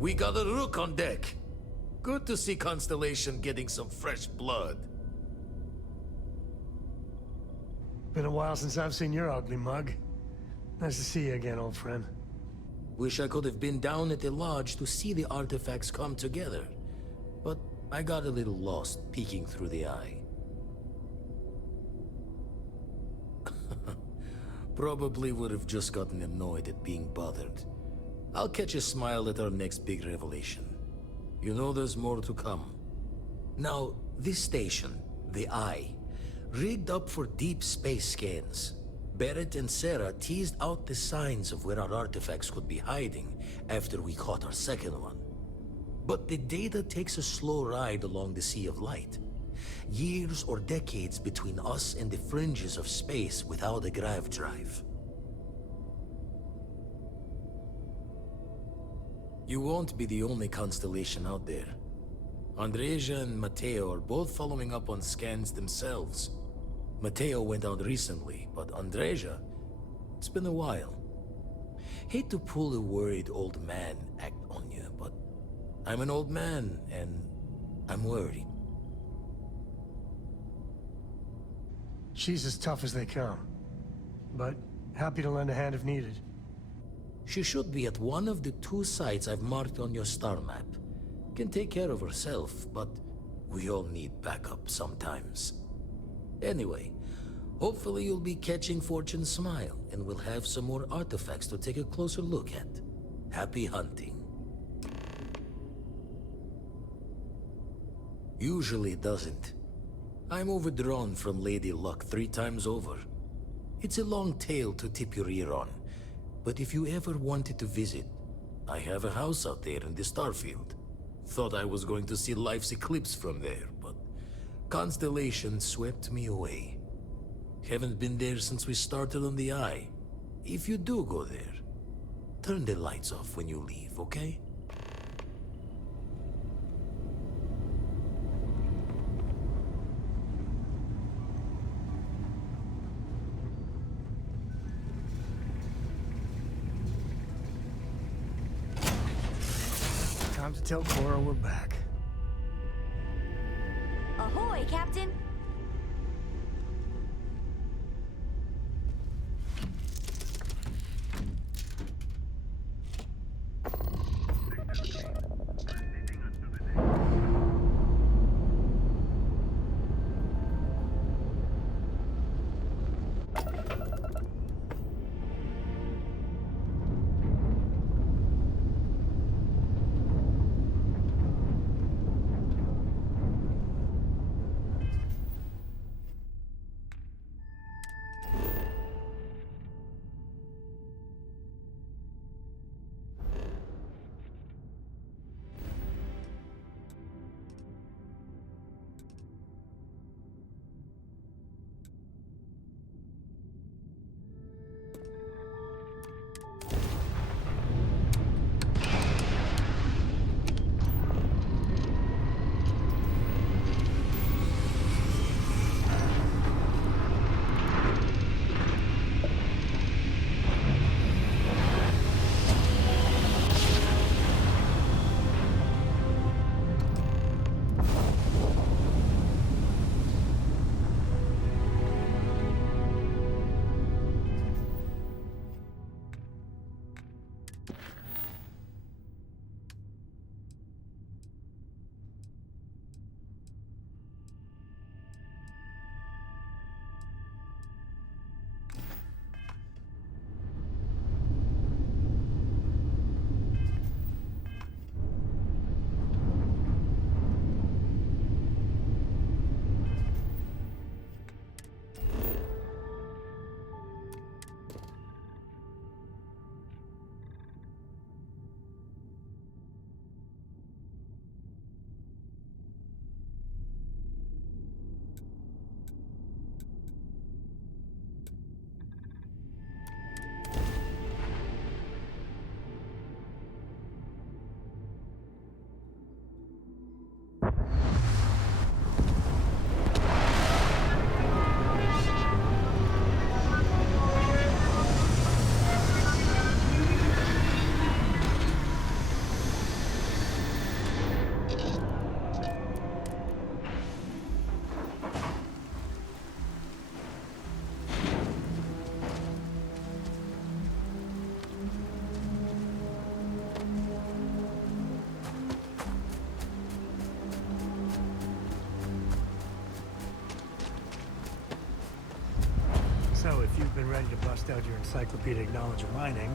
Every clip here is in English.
We got a rook on deck. Good to see Constellation getting some fresh blood. Been a while since I've seen your ugly mug. Nice to see you again, old friend. Wish I could have been down at the lodge to see the artifacts come together. But I got a little lost peeking through the eye. Probably would have just gotten annoyed at being bothered. I'll catch a smile at our next big revelation. You know there's more to come. Now, this station, the Eye, rigged up for deep space scans. Barrett and Sarah teased out the signs of where our artifacts could be hiding after we caught our second one. But the data takes a slow ride along the Sea of Light. Years or decades between us and the fringes of space without a grav drive. You won't be the only constellation out there. Andreja and Matteo are both following up on scans themselves. Matteo went out recently, but Andreja, it's been a while. Hate to pull a worried old man act on you, but I'm an old man, and I'm worried. She's as tough as they come, but happy to lend a hand if needed. She should be at one of the 2 sites I've marked on your star map. Can take care of herself, but we all need backup sometimes. Anyway, hopefully you'll be catching Fortune's smile, and we'll have some more artifacts to take a closer look at. Happy hunting. Usually doesn't. I'm overdrawn from Lady Luck 3 times over. It's a long tale to tip your ear on, but if you ever wanted to visit, I have a house out there in the Starfield. Thought I was going to see life's eclipse from there, but Constellation swept me away. Haven't been there since we started on the Eye. If you do go there, turn the lights off when you leave, okay? Time to tell Cora we're back. Ahoy, Captain! you've been ready to bust out your encyclopedic knowledge of mining.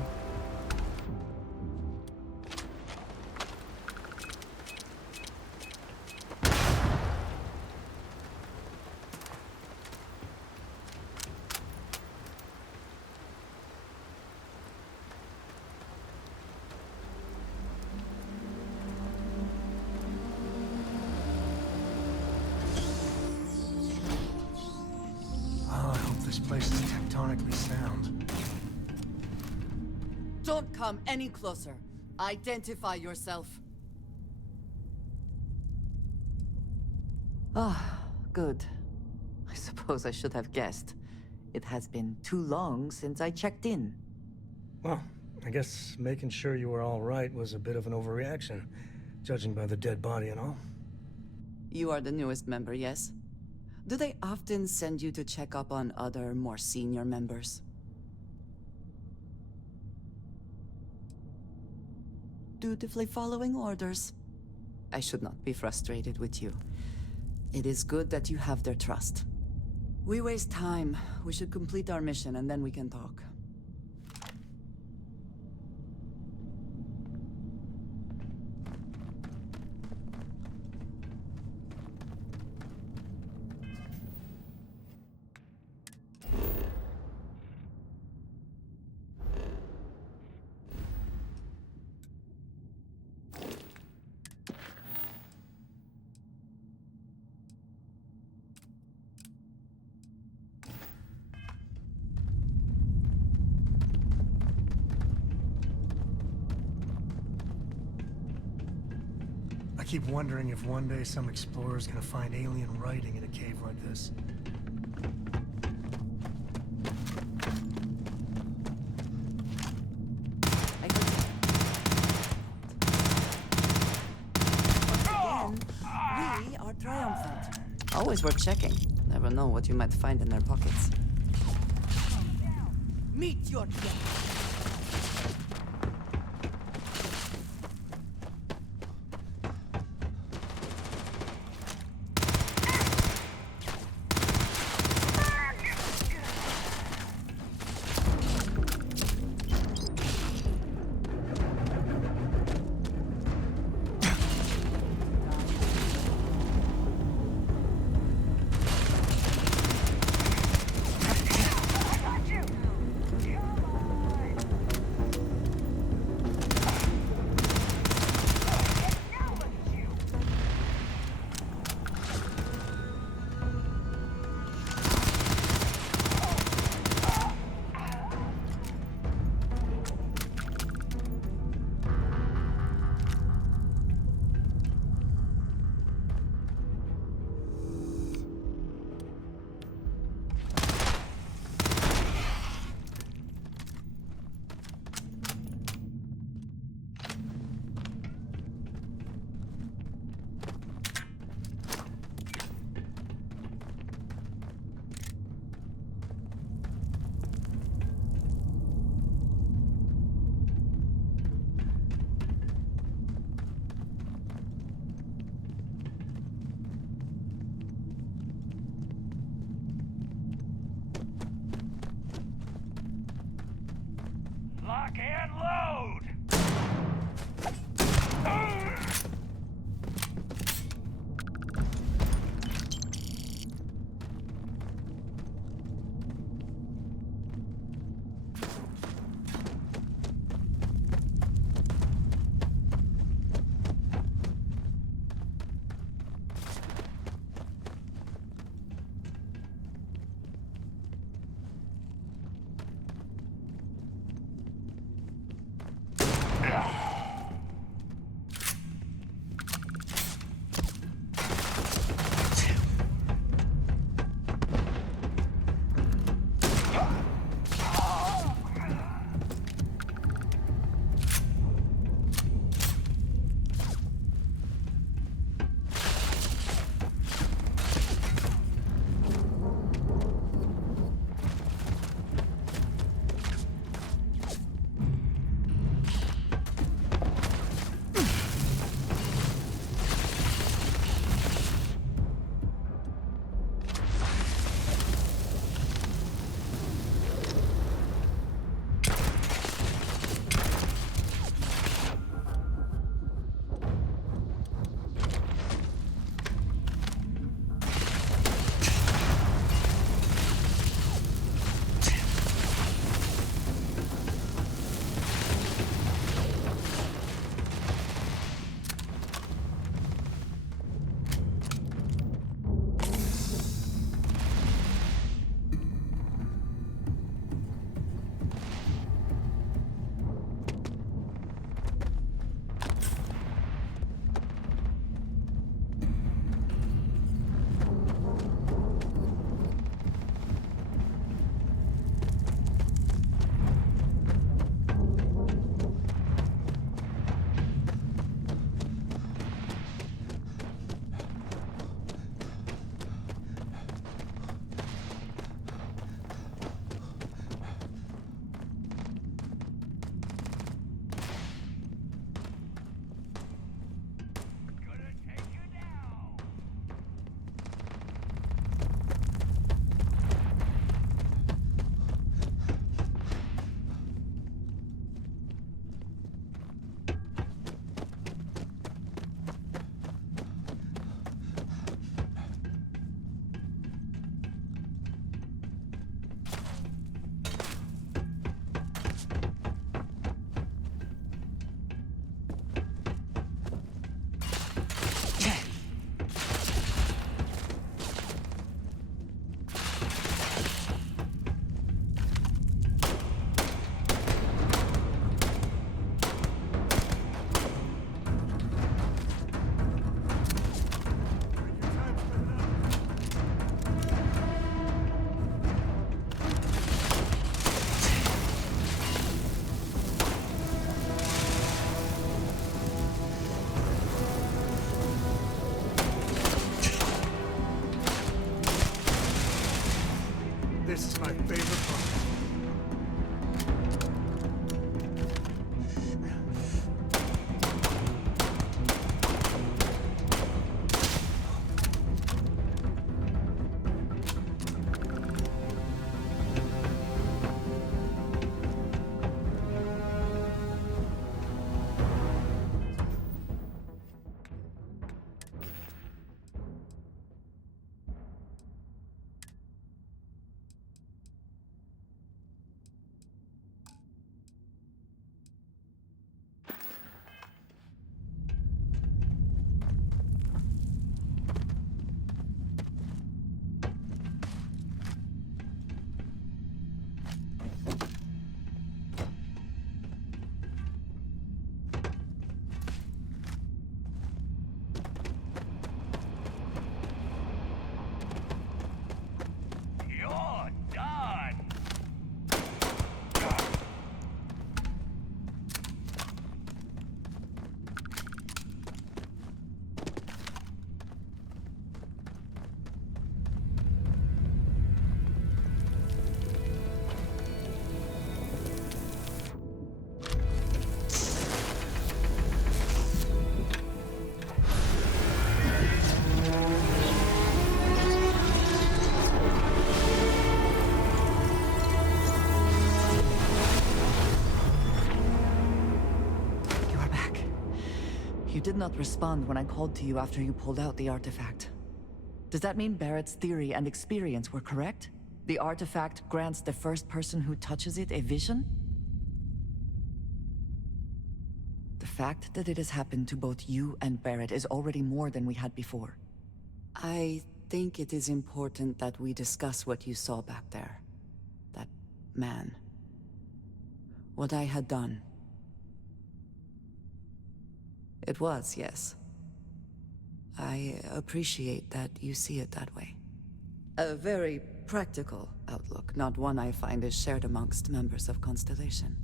This place is tectonically sound. Don't come any closer. Identify yourself. Ah, good. I suppose I should have guessed. It has been too long since I checked in. Well, I guess making sure you were all right was a bit of an overreaction, judging by the dead body and all. You are the newest member, yes? Do they often send you to check up on other, more senior members? Dutifully following orders. I should not be frustrated with you. It is good that you have their trust. We waste time. We should complete our mission and then we can talk. I keep wondering if one day some explorer's gonna find alien writing in a cave like this. Again, we are triumphant. Always worth checking. Never know what you might find in their pockets. Meet your death. Lock and load! This is my favorite part. You're done. You are back. You did not respond when I called to you after you pulled out the artifact. Does that mean Barrett's theory and experience were correct? The artifact grants the first person who touches it a vision? The fact that it has happened to both you and Barrett is already more than we had before. I think it is important that we discuss what you saw back there. That man. What I had done. It was, yes. I appreciate that you see it that way. A very practical outlook, not one I find is shared amongst members of Constellation.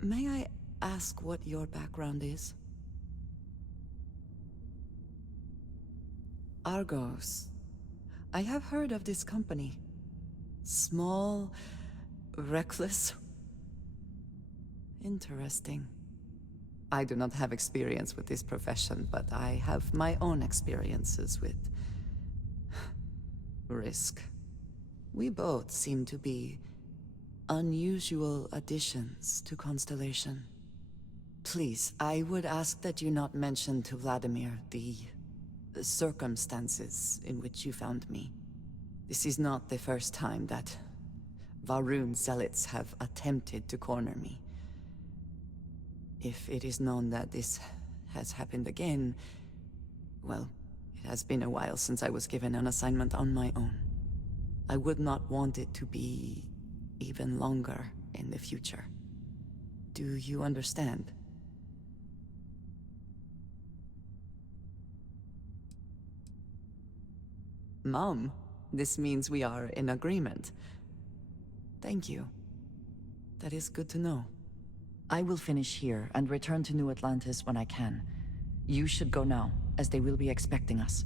May I ask what your background is? Argos. I have heard of this company. Small, reckless. Interesting. I do not have experience with this profession, but I have my own experiences with risk. We both seem to be unusual additions to Constellation. Please, I would ask that you not mention to Vladimir the circumstances in which you found me. This is not the first time that Varun zealots have attempted to corner me. If it is known that this has happened again, well, it has been a while since I was given an assignment on my own. I would not want it to be even longer in the future. Do you understand? Mom, this means we are in agreement. Thank you. That is good to know. I will finish here and return to New Atlantis when I can. You should go now, as they will be expecting us.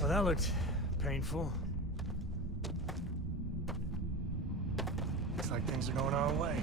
Well, that looked painful. Looks like things are going our way.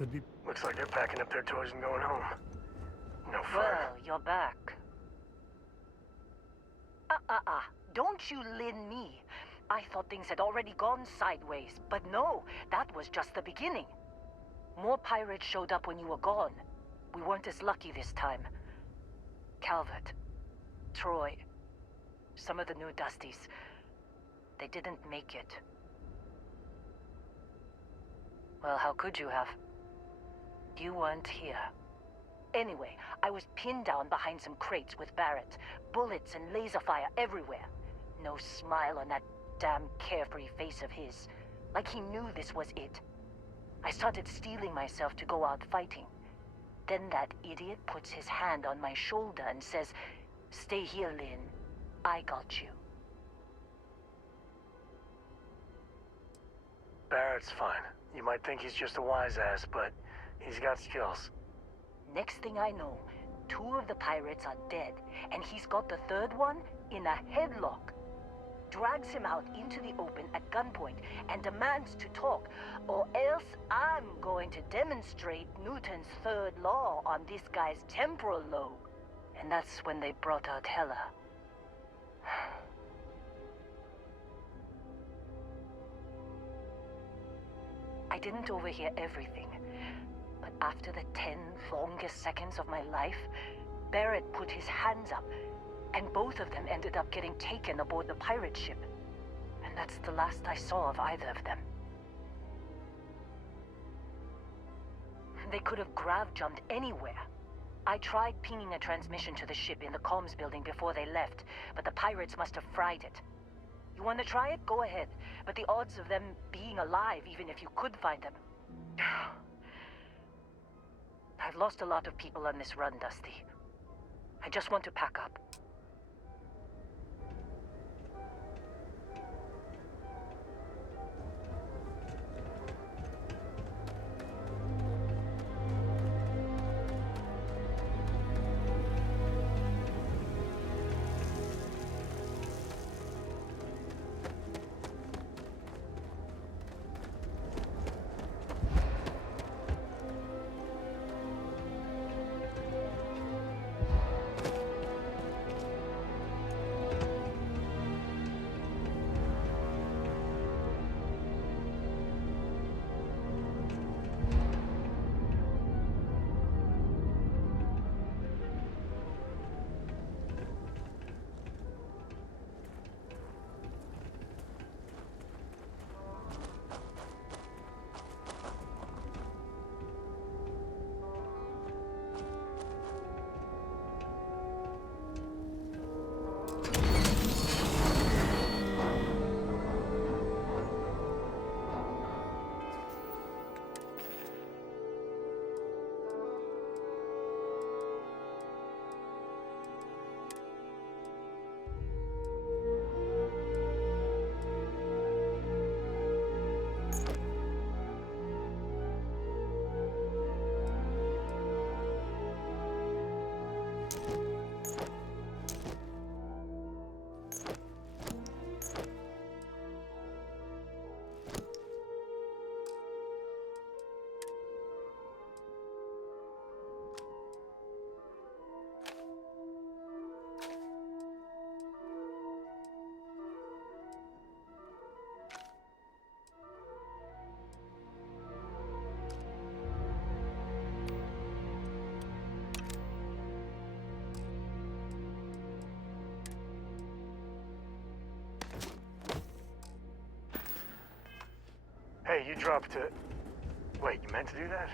Could be... Looks like they're packing up their toys and going home. No fun. Well, you're back. Don't you lin me. I thought things had already gone sideways, but no, that was just the beginning. More pirates showed up when you were gone. We weren't as lucky this time. Calvert, Troy, some of the new Dusties, they didn't make it. Well, how could you have? You weren't here. Anyway, I was pinned down behind some crates with Barrett. Bullets and laser fire everywhere. No smile on that damn carefree face of his. Like he knew this was it. I started steeling myself to go out fighting. Then that idiot puts his hand on my shoulder and says, "Stay here, Lynn. I got you." Barrett's fine. You might think he's just a wise ass, but he's got skills. Next thing I know, 2 of the pirates are dead, and he's got the 3rd one in a headlock. Drags him out into the open at gunpoint and demands to talk, or else I'm going to demonstrate Newton's 3rd law on this guy's temporal lobe. And that's when they brought out Hela. I didn't overhear everything, but after the 10 longest seconds of my life, Barrett put his hands up, and both of them ended up getting taken aboard the pirate ship. And that's the last I saw of either of them. They could have grav-jumped anywhere. I tried pinging a transmission to the ship in the comms building before they left, but the pirates must have fried it. You want to try it? Go ahead. But the odds of them being alive, even if you could find them... I've lost a lot of people on this run, Dusty. I just want to pack up. Hey, you dropped it. Wait, you meant to do that?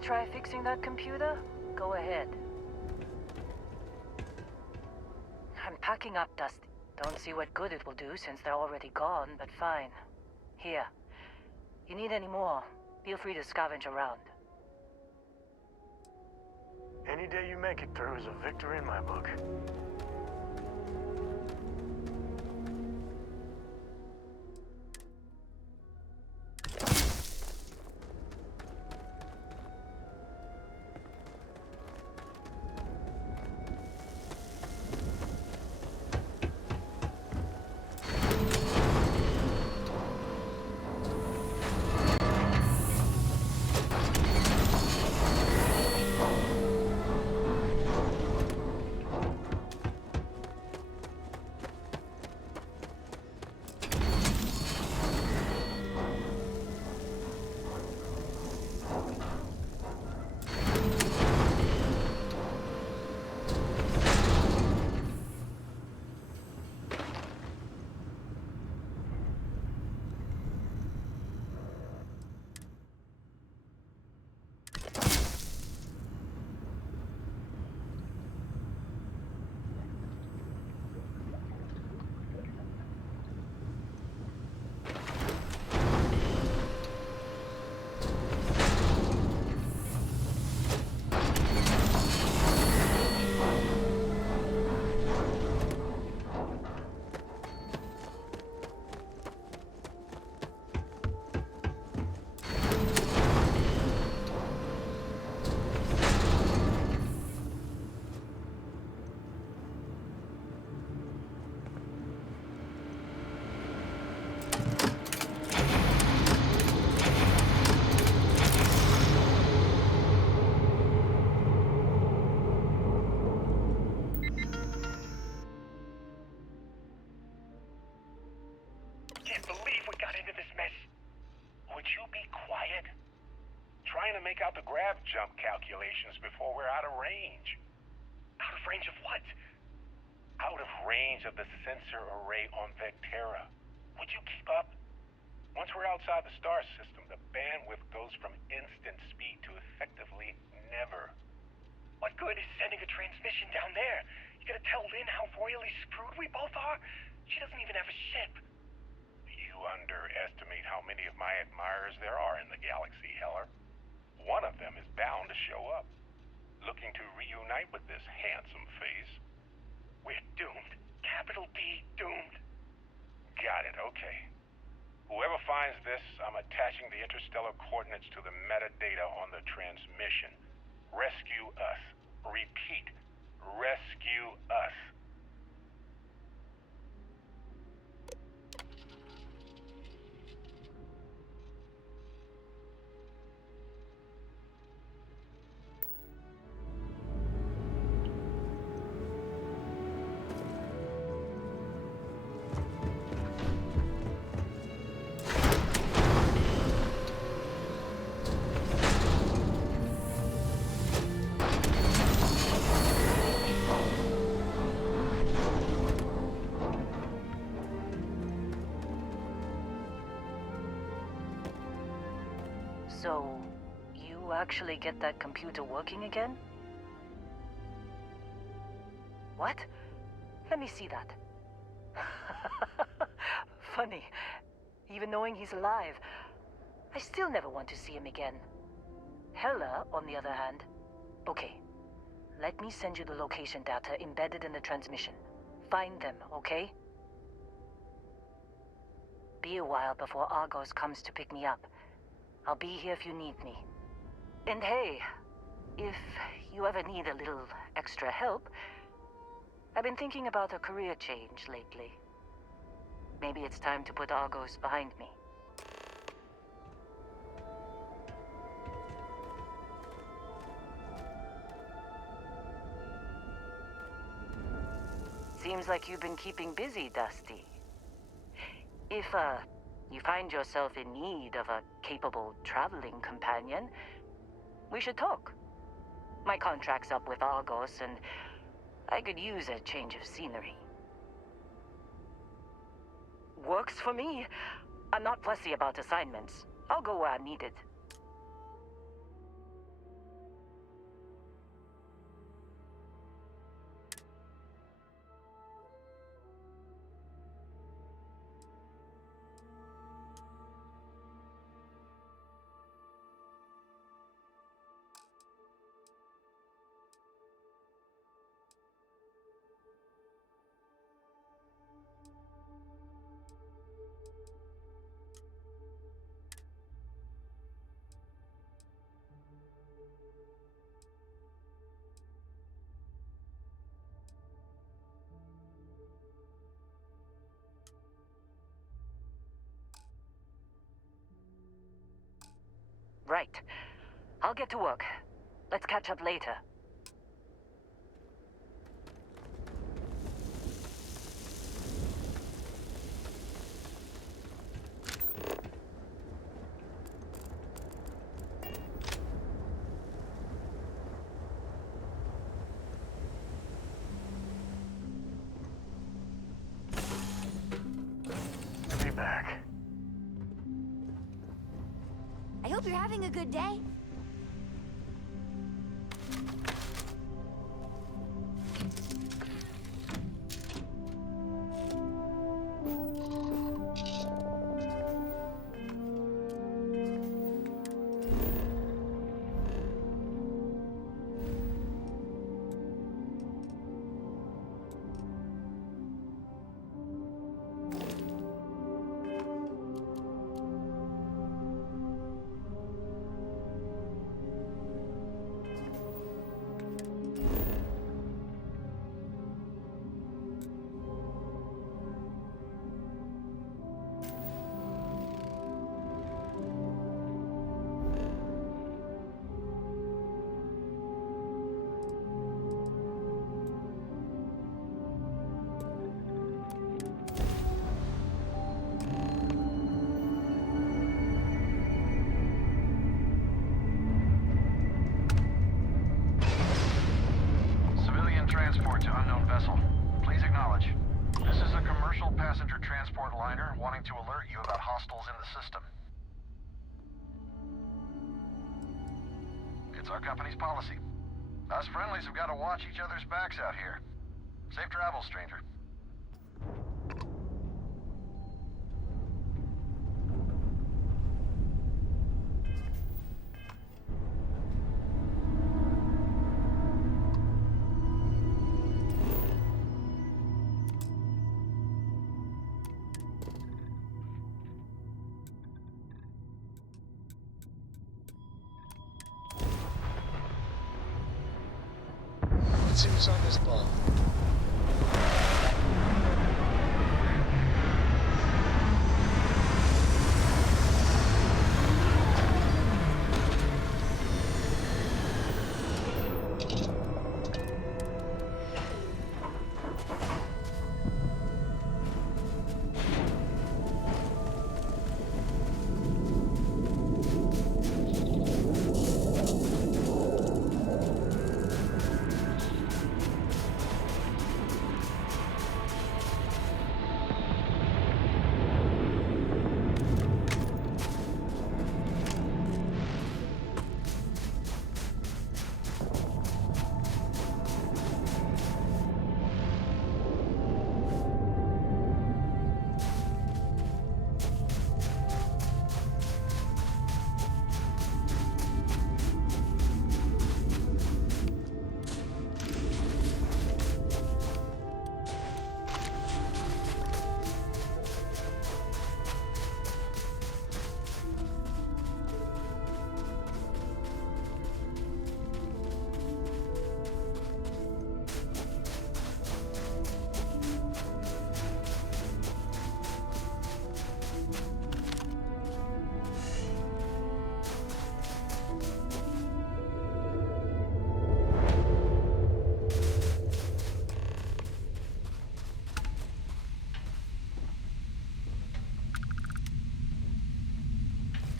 Wanna try fixing that computer? Go ahead. I'm packing up, Dusty. Don't see what good it will do since they're already gone, but fine. Here. You need any more, feel free to scavenge around. Any day you make it through is a victory in my book. Make out the grav jump calculations before we're out of range. Out of range of what? Out of range of the sensor array on Vectera. Would you keep up? Once we're outside the star system, the bandwidth goes from instant speed to effectively never. What good is sending a transmission down there? You gonna tell Lynn how royally screwed we both are? She doesn't even have a ship. You underestimate how many of my admirers there are in the galaxy, Heller. One of them is bound to show up, looking to reunite with this handsome face. We're doomed. Capital D, doomed. Got it, okay. Whoever finds this, I'm attaching the interstellar coordinates to the metadata on the transmission. Rescue us. Repeat. Rescue us. So, you actually get that computer working again? What? Let me see that. Funny. Even knowing he's alive, I still never want to see him again. Hella, on the other hand. Okay. Let me send you the location data embedded in the transmission. Find them, okay? Be a while before Argos comes to pick me up. I'll be here if you need me. And hey, if you ever need a little extra help, I've been thinking about a career change lately. Maybe it's time to put Argos behind me. Seems like you've been keeping busy, Dusty. If, you find yourself in need of a capable traveling companion, we should talk. My contract's up with Argos, and I could use a change of scenery. Works for me. I'm not fussy about assignments. I'll go where I'm needed. right. I'll get to work. Let's catch up later. Be back. I hope you're having a good day. Transport to unknown vessel. Please acknowledge. This is a commercial passenger transport liner wanting to alert you about hostiles in the system. It's our company's policy. Us friendlies have got to watch each other's backs out here. Safe travels, stranger. Let's see what's on this ball.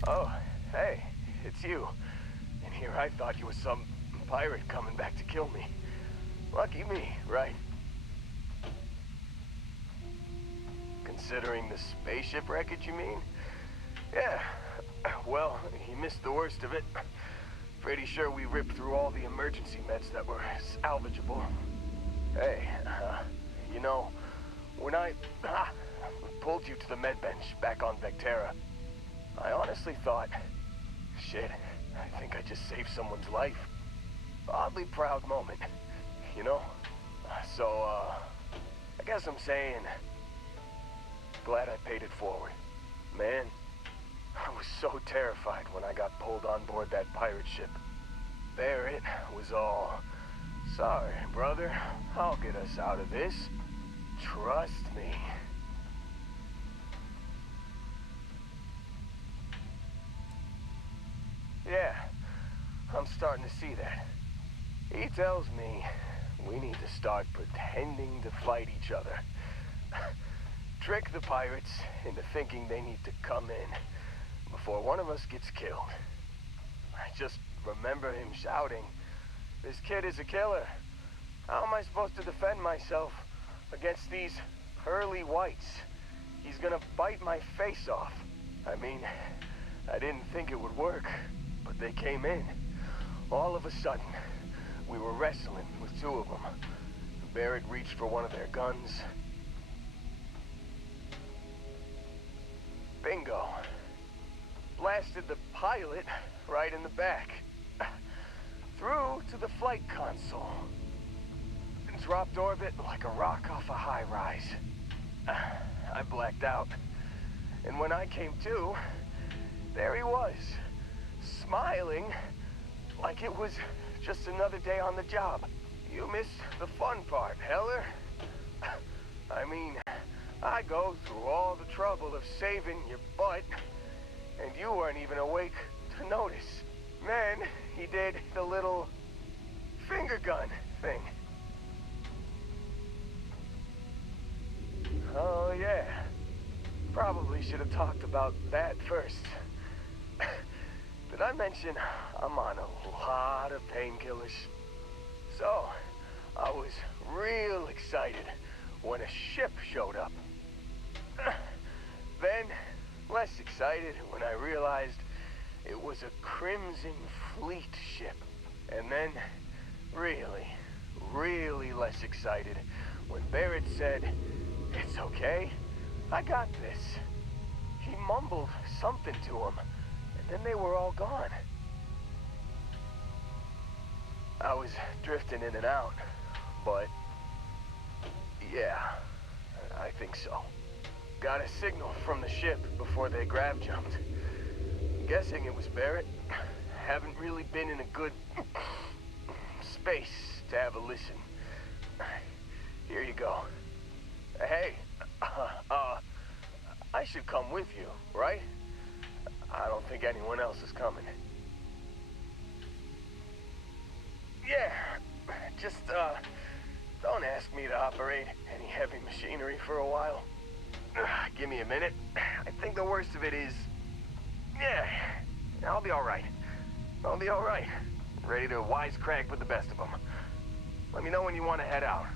Oh, hey, it's you. And here I thought you was some pirate coming back to kill me. Lucky me, right? Considering the spaceship wreckage, you mean? Yeah, well, you missed the worst of it. Pretty sure we ripped through all the emergency meds that were salvageable. Hey, you know, when I pulled you to the med bench back on Vectera, I honestly thought, shit, I think I just saved someone's life. Oddly proud moment, you know? So, I guess I'm saying, glad I paid it forward. Man, I was so terrified when I got pulled on board that pirate ship. Barrett was all, sorry, brother, I'll get us out of this. Trust me. that. He tells me we need to start pretending to fight each other. Trick the pirates into thinking they need to come in before one of us gets killed. I just remember him shouting, "This kid is a killer. How am I supposed to defend myself against these pearly whites? He's gonna bite my face off." I mean, I didn't think it would work, but they came in. All of a sudden, we were wrestling with two of them. Barrett reached for one of their guns. Bingo. Blasted the pilot right in the back. Through to the flight console. Dropped orbit like a rock off a high rise. I blacked out. And when I came to, there he was, smiling like it was just another day on the job. You missed the fun part, Heller. I mean, I go through all the trouble of saving your butt, and you weren't even awake to notice. Then he did the little finger gun thing. Oh yeah, probably should have talked about that first. Did I mention I'm on a lot of painkillers? So, I was real excited when a ship showed up. Then, less excited when I realized it was a Crimson Fleet ship. And then, really less excited when Barrett said, "It's okay, I got this." He mumbled something to him, and then they were all gone. I was drifting in and out, but yeah, I think so. Got a signal from the ship before they grav jumped. Guessing it was Barrett. Haven't really been in a good space to have a listen. Here you go. Hey, I should come with you, right? I don't think anyone else is coming. Yeah, just, don't ask me to operate any heavy machinery for a while. Give me a minute. I think the worst of it is... Yeah, I'll be alright. I'll be alright. Ready to wisecrack with the best of them. Let me know when you want to head out.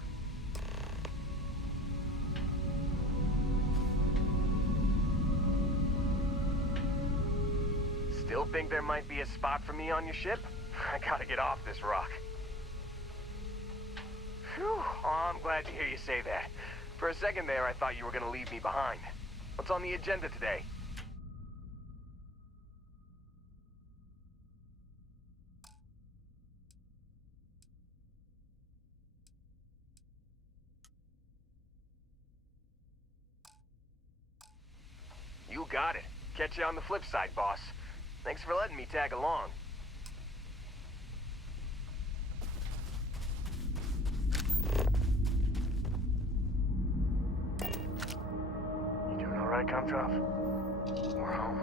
Still think there might be a spot for me on your ship? I gotta get off this rock. Whew. Oh, I'm glad to hear you say that. For a second there, I thought you were gonna leave me behind. What's on the agenda today? You got it. Catch you on the flip side, boss. Thanks for letting me tag along. You doing all right, Gumdrop? We're home.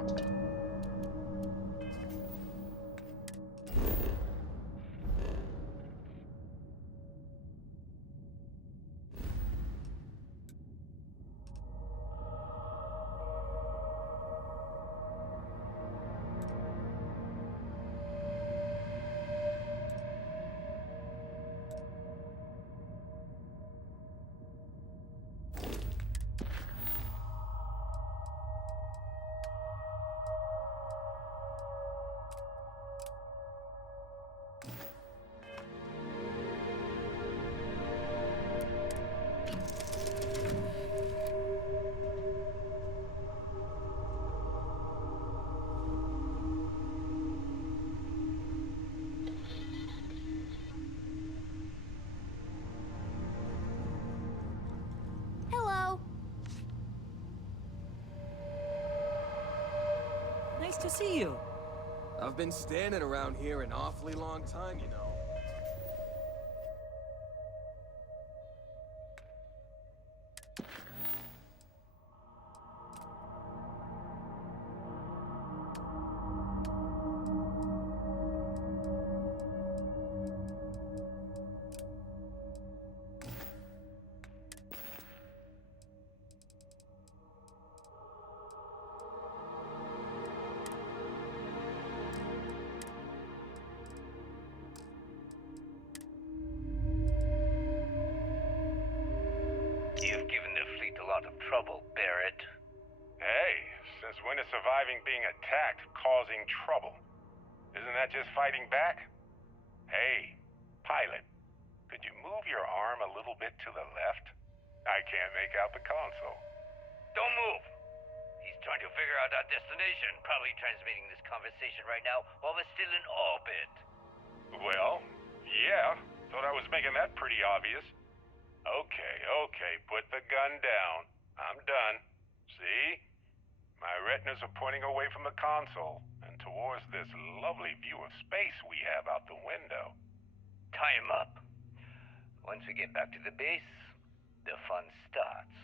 Nice to see you. I've been standing around here an awfully long time, you know. surviving being attacked, causing trouble. Isn't that just fighting back? Hey, pilot, could you move your arm a little bit to the left? I can't make out the console. Don't move. He's trying to figure out our destination. Probably transmitting this conversation right now while we're still in orbit. Well, yeah. Thought I was making that pretty obvious. Okay, put the gun down. I'm done. See? My retinas are pointing away from the console and towards this lovely view of space we have out the window. Tie him up. Once we get back to the base, the fun starts.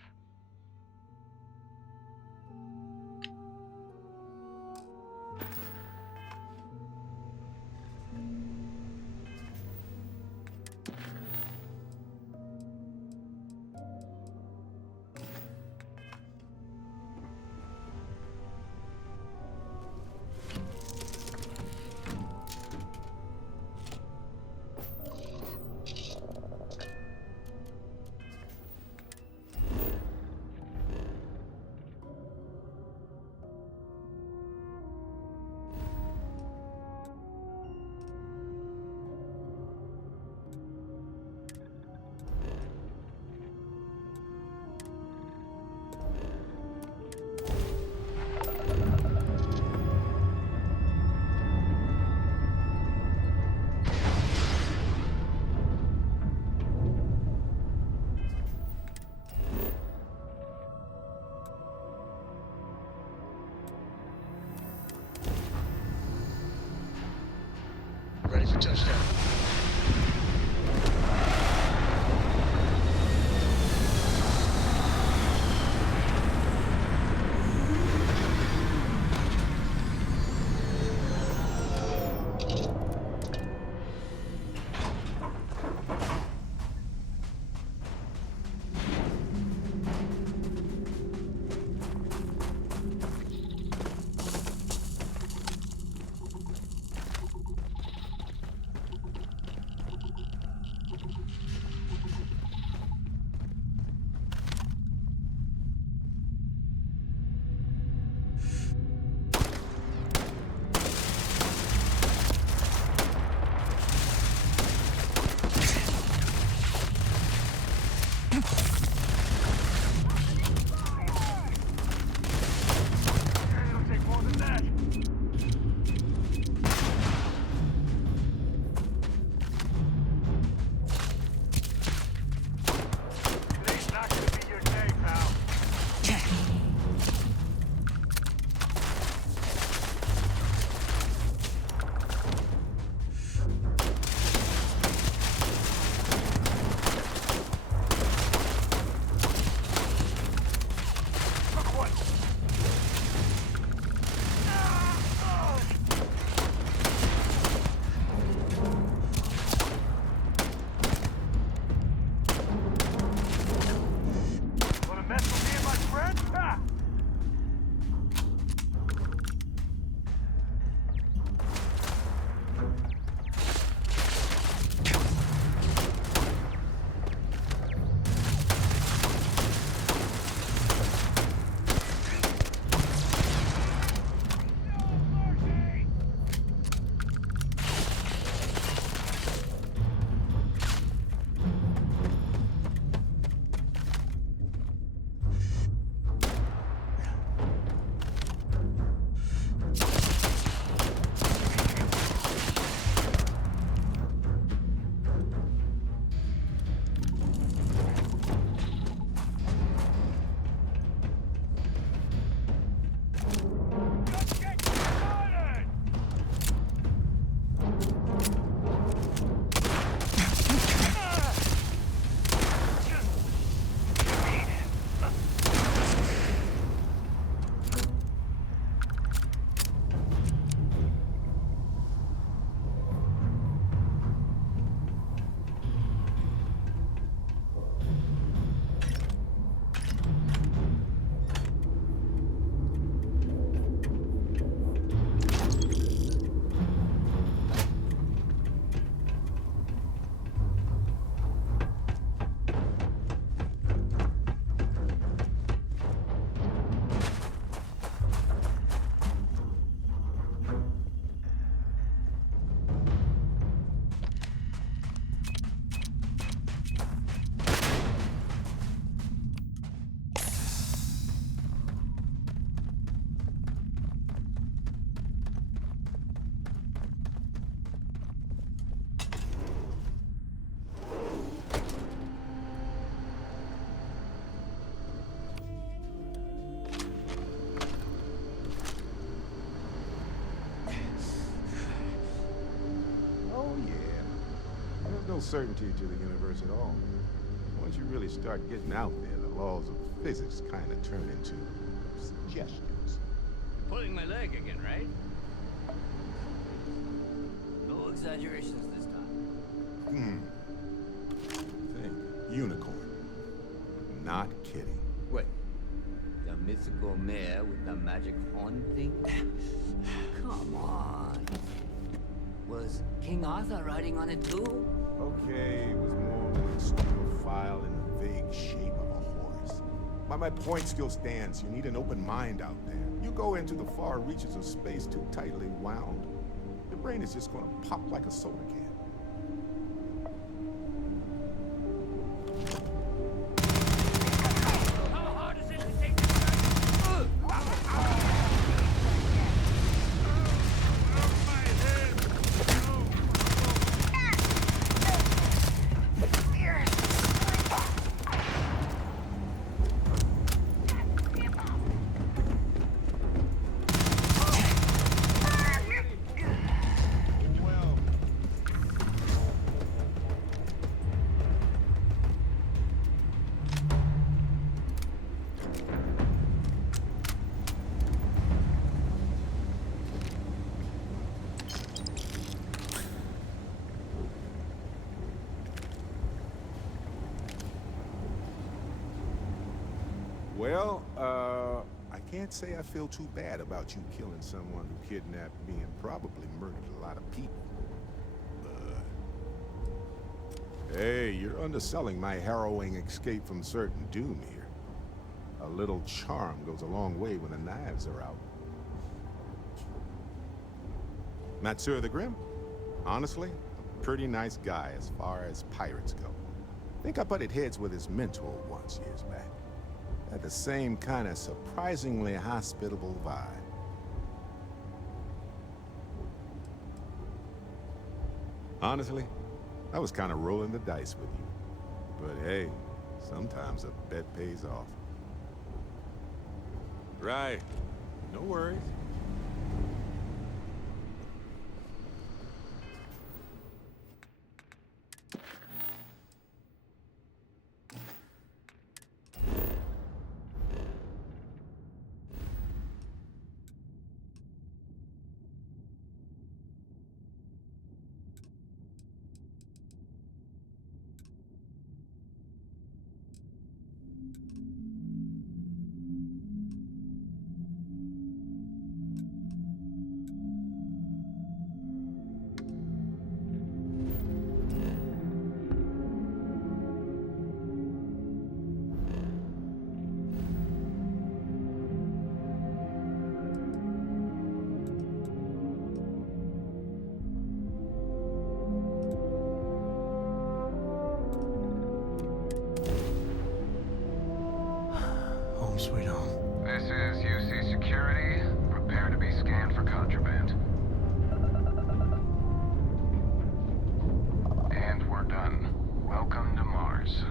no certainty to the universe at all. Once you really start getting out there, the laws of physics kind of turn into suggestions. Pulling my leg again, right? No exaggerations this time. Think. Unicorn. Not kidding. Wait. The mythical mare with the magic horn thing? Come on. Was King Arthur riding on it too? Okay, it was more of an external file in the vague shape of a horse. But my point still stands. You need an open mind out there. You go into the far reaches of space too tightly wound, your brain is just gonna pop like a soda can. Well, I can't say I feel too bad about you killing someone who kidnapped me and probably murdered a lot of people. But... hey, you're underselling my harrowing escape from certain doom here. A little charm goes a long way when the knives are out. Matsur the Grim? Honestly, a pretty nice guy as far as pirates go. Think I butted heads with his mentor once years back. Had the same kind of surprisingly hospitable vibe. Honestly, I was kind of rolling the dice with you. But hey, sometimes a bet pays off. Right. No worries. Sweet home. This is UC Security. Prepare to be scanned for contraband. And we're done. Welcome to Mars.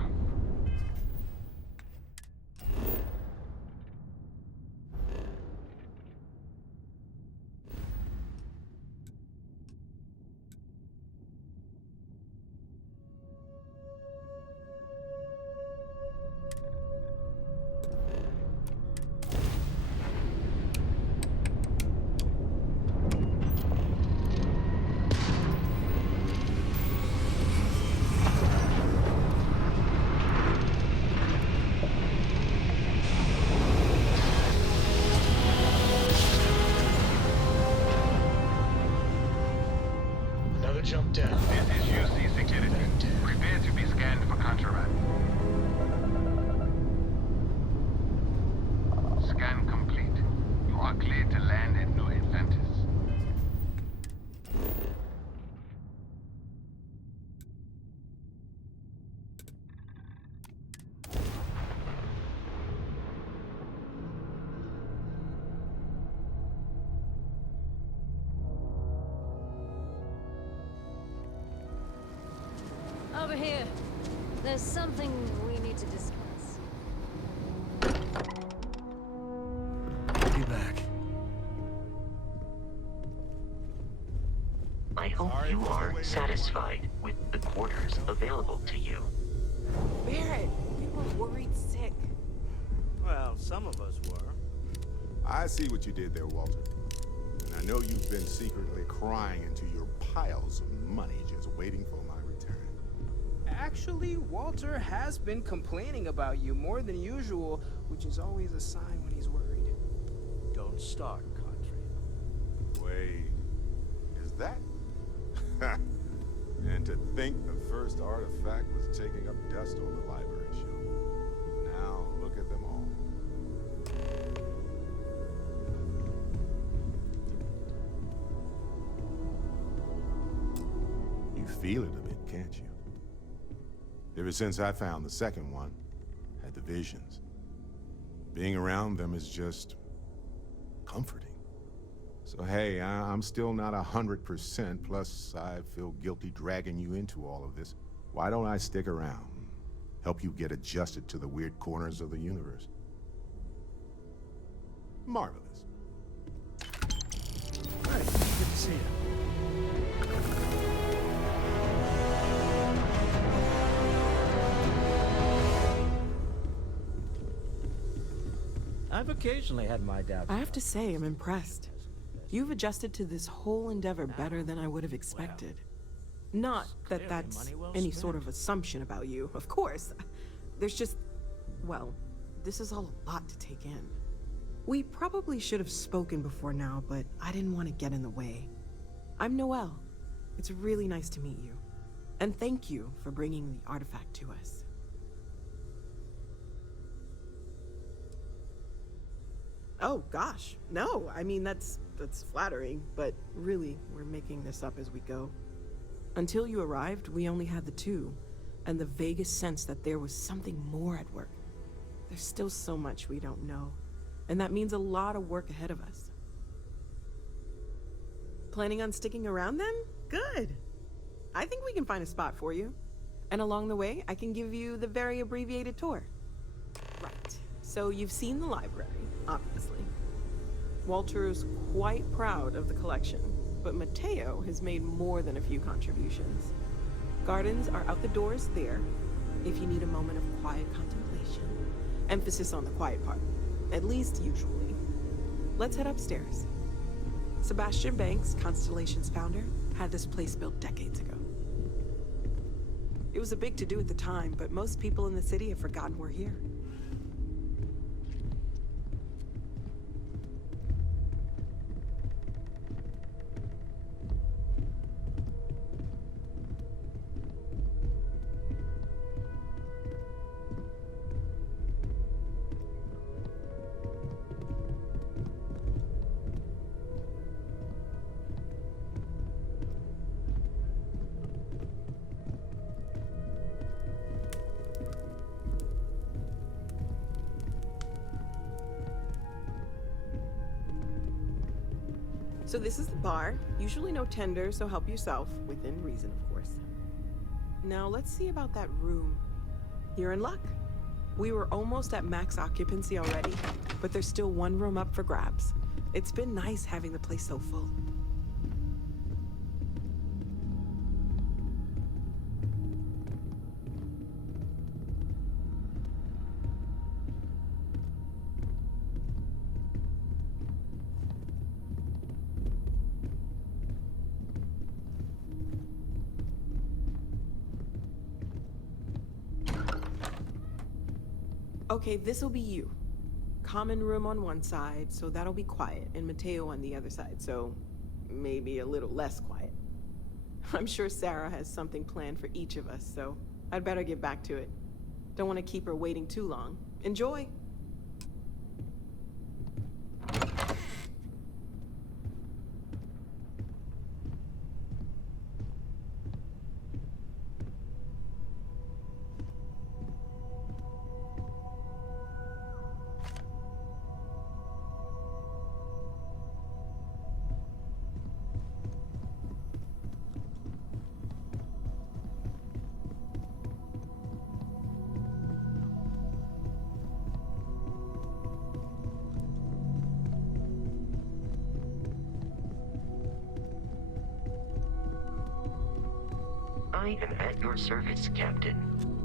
Jump down. This is UC Security. Prepare to be scanned for contraband. Scan complete. You are cleared to land at New Atlantis. Over here. There's something we need to discuss. I'll be back. Sorry You are satisfied with the quarters available to you. Barrett, we were worried sick. Well, some of us were. I see what you did there, Walter. And I know you've been secretly crying into your piles of money just waiting for my return. Actually, Walter has been complaining about you more than usual, which is always a sign when he's worried. Don't start, Country. Wait, is that? And to think the first artifact was taking up dust on the library shelf. Now look at them all. You feel it a bit, can't you? Ever since I found the second one, had the visions. Being around them is just comforting. So hey, I'm still not 100%, plus I feel guilty dragging you into all of this. Why don't I stick around? Help you get adjusted to the weird corners of the universe. Marvelous. Hey, good to see you. I've occasionally had my doubts. I have to say, I'm impressed. You've adjusted to this whole endeavor better than I would have expected. Not that that's any sort of assumption about you, of course. There's just, well, this is all a lot to take in. We probably should have spoken before now, but I didn't want to get in the way. I'm Noelle. It's really nice to meet you. And thank you for bringing the artifact to us. Oh, gosh. No, I mean, that's flattering, but really, we're making this up as we go. Until you arrived, we only had the two, and the vaguest sense that there was something more at work. There's still so much we don't know, and that means a lot of work ahead of us. Planning on sticking around then? Good. I think we can find a spot for you. And along the way, I can give you the very abbreviated tour. Right. So you've seen the library, obviously. Walter is quite proud of the collection, but Mateo has made more than a few contributions. Gardens are out the doors there, if you need a moment of quiet contemplation. Emphasis on the quiet part, at least usually. Let's head upstairs. Sebastian Banks, Constellation's founder, had this place built decades ago. It was a big to-do at the time, but most people in the city have forgotten we're here. So this is the bar. Usually no tender, so help yourself, within reason, of course. Now let's see about that room. You're in luck. We were almost at max occupancy already, but there's still one room up for grabs. It's been nice having the place so full. Okay, this'll be you. Common room on one side, so that'll be quiet, and Mateo on the other side, so maybe a little less quiet. I'm sure Sarah has something planned for each of us, so I'd better get back to it. Don't want to keep her waiting too long. Enjoy! I am at your service, Captain.